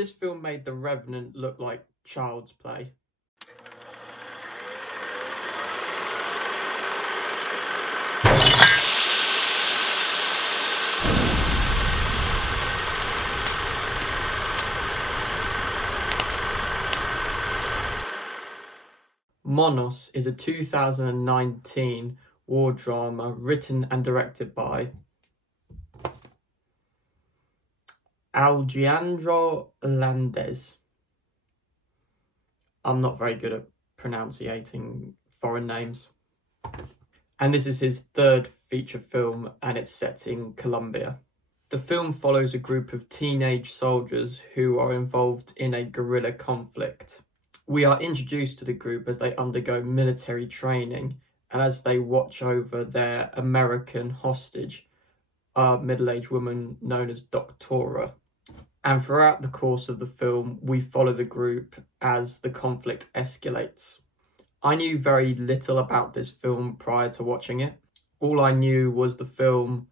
This film made The Revenant look like child's play. Monos is a 2019 war drama written and directed by Alejandro Landes. I'm not very good at pronouncing foreign names. And this is his third feature film, and it's set in Colombia. The film follows a group of teenage soldiers who are involved in a guerrilla conflict. We are introduced to the group as they undergo military training and as they watch over their American hostage, a middle-aged woman known as Doctora. And throughout the course of the film, we follow the group as the conflict escalates. I knew very little about this film prior to watching it. All I knew was the film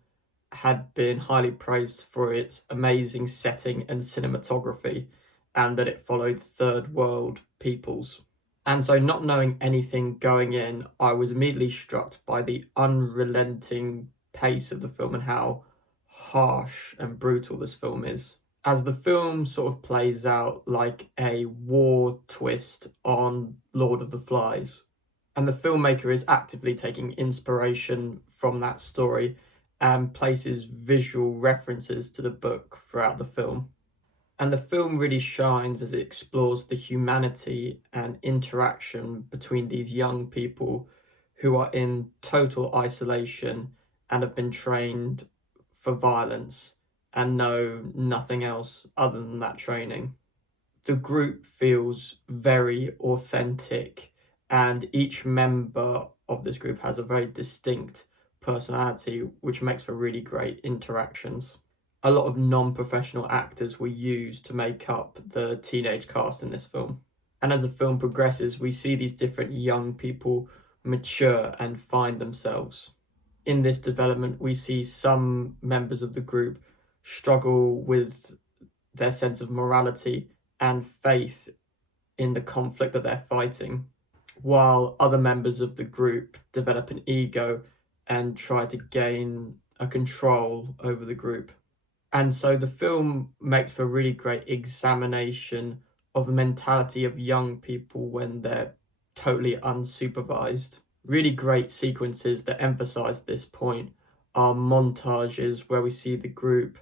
had been highly praised for its amazing setting and cinematography, and that it followed third world peoples. And so, not knowing anything going in, I was immediately struck by the unrelenting pace of the film and how harsh and brutal this film is. As the film sort of plays out like a war twist on Lord of the Flies. And the filmmaker is actively taking inspiration from that story and places visual references to the book throughout the film. And the film really shines as it explores the humanity and interaction between these young people who are in total isolation and have been trained for violence and know nothing else other than that training. The group feels very authentic, and each member of this group has a very distinct personality, which makes for really great interactions. A lot of non-professional actors were used to make up the teenage cast in this film. And as the film progresses, we see these different young people mature and find themselves. In this development, we see some members of the group struggle with their sense of morality and faith in the conflict that they're fighting, while other members of the group develop an ego and try to gain a control over the group. And so the film makes for a really great examination of the mentality of young people when they're totally unsupervised. Really great sequences that emphasize this point are montages where we see the group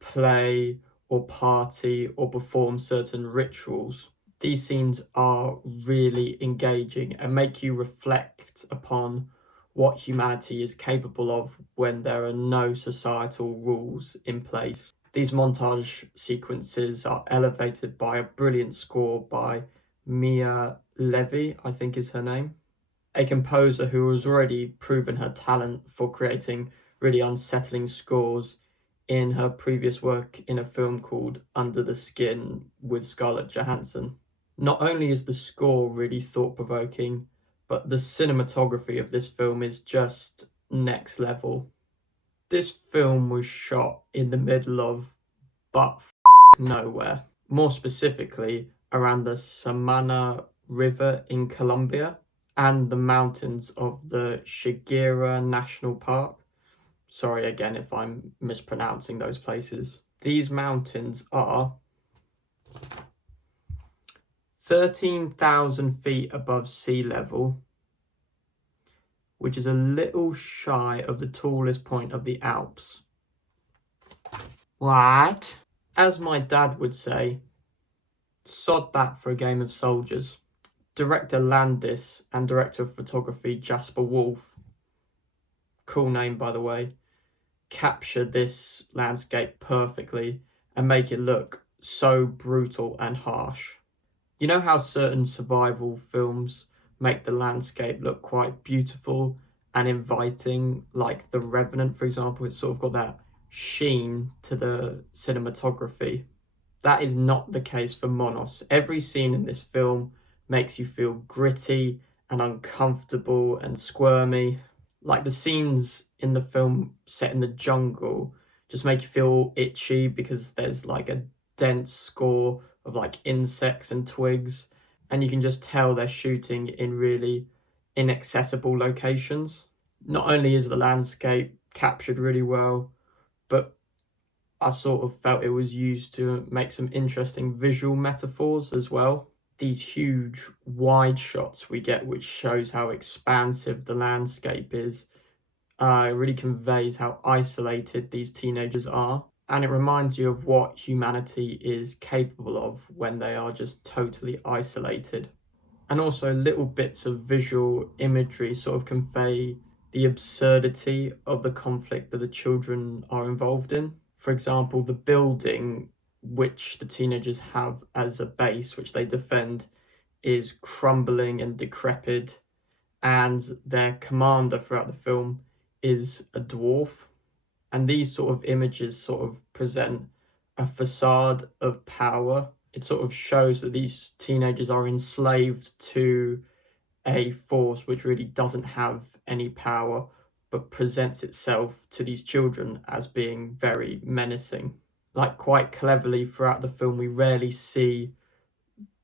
play or party or perform certain rituals. These scenes are really engaging and make you reflect upon what humanity is capable of when there are no societal rules in place. These montage sequences are elevated by a brilliant score by Mia Levy, I think is her name, a composer who has already proven her talent for creating really unsettling scores in her previous work in a film called Under the Skin with Scarlett Johansson. Not only is the score really thought-provoking, but the cinematography of this film is just next level. This film was shot in the middle of nowhere, more specifically around the Samana River in Colombia and the mountains of the Shigira National Park. Sorry again if I'm mispronouncing those places. These mountains are 13,000 feet above sea level, which is a little shy of the tallest point of the Alps. What? As my dad would say, sod that for a game of soldiers. Director Landis and director of photography Jasper Wolf, cool name by the way, capture this landscape perfectly and make it look so brutal and harsh. You know how certain survival films make the landscape look quite beautiful and inviting, like The Revenant, for example? It's sort of got that sheen to the cinematography. That is not the case for Monos. Every scene in this film makes you feel gritty and uncomfortable and squirmy. Like the scenes in the film set in the jungle just make you feel itchy because there's like a dense score of like insects and twigs, and you can just tell they're shooting in really inaccessible locations. Not only is the landscape captured really well, but I sort of felt it was used to make some interesting visual metaphors as well. These huge wide shots we get, which shows how expansive the landscape is, really conveys how isolated these teenagers are. And it reminds you of what humanity is capable of when they are just totally isolated. And also little bits of visual imagery sort of convey the absurdity of the conflict that the children are involved in. For example, the building which the teenagers have as a base, which they defend, is crumbling and decrepit, and their commander throughout the film is a dwarf. And these sort of images sort of present a facade of power. It sort of shows that these teenagers are enslaved to a force which really doesn't have any power, but presents itself to these children as being very menacing. Like, quite cleverly throughout the film, we rarely see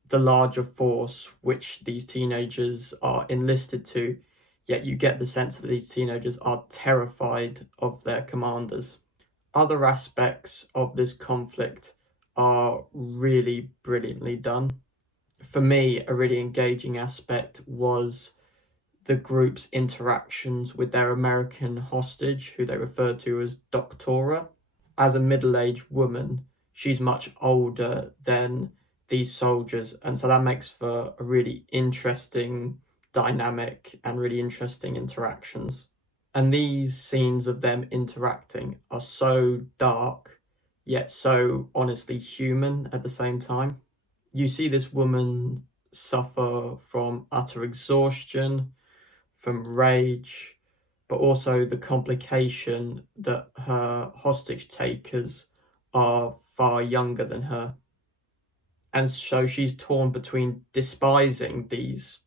the larger force which these teenagers are enlisted to, yet you get the sense that these teenagers are terrified of their commanders. Other aspects of this conflict are really brilliantly done. For me, a really engaging aspect was the group's interactions with their American hostage, who they referred to as Doctora. As a middle-aged woman, she's much older than these soldiers, and so that makes for a really interesting dynamic and really interesting interactions. And these scenes of them interacting are so dark, yet so honestly human at the same time. You see this woman suffer from utter exhaustion, from rage, but also the complication that her hostage takers are far younger than her. And so she's torn between despising these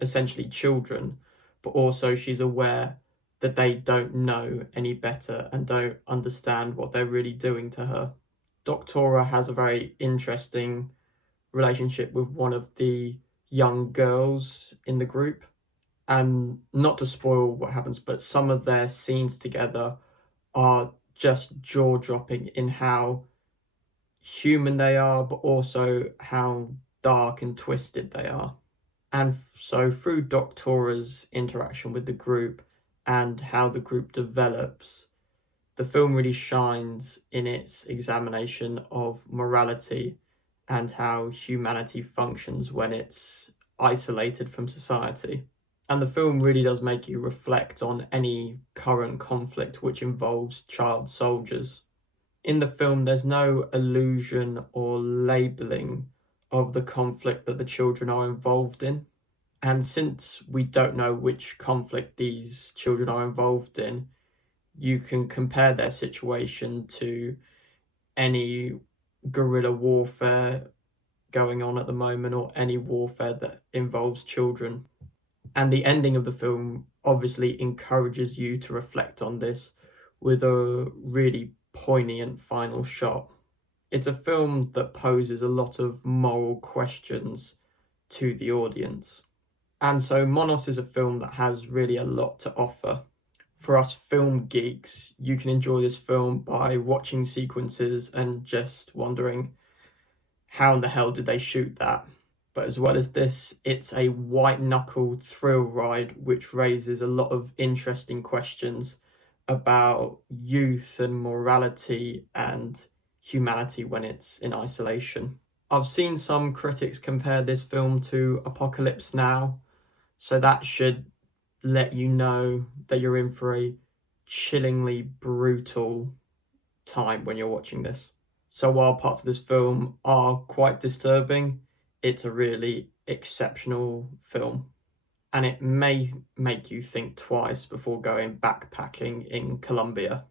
essentially children, but also she's aware that they don't know any better and don't understand what they're really doing to her. Doctora has a very interesting relationship with one of the young girls in the group. And not to spoil what happens, but some of their scenes together are just jaw-dropping in how human they are, but also how dark and twisted they are. And so through Doctora's interaction with the group and how the group develops, the film really shines in its examination of morality and how humanity functions when it's isolated from society. And the film really does make you reflect on any current conflict which involves child soldiers. In the film, there's no illusion or labelling of the conflict that the children are involved in. And since we don't know which conflict these children are involved in, you can compare their situation to any guerrilla warfare going on at the moment or any warfare that involves children. And the ending of the film obviously encourages you to reflect on this with a really poignant final shot. It's a film that poses a lot of moral questions to the audience. And so Monos is a film that has really a lot to offer. For us film geeks, you can enjoy this film by watching sequences and just wondering, how in the hell did they shoot that? But as well as this, it's a white-knuckled thrill ride which raises a lot of interesting questions about youth and morality and humanity when it's in isolation. I've seen some critics compare this film to Apocalypse Now, so that should let you know that you're in for a chillingly brutal time when you're watching this. So while parts of this film are quite disturbing, it's a really exceptional film, and it may make you think twice before going backpacking in Colombia.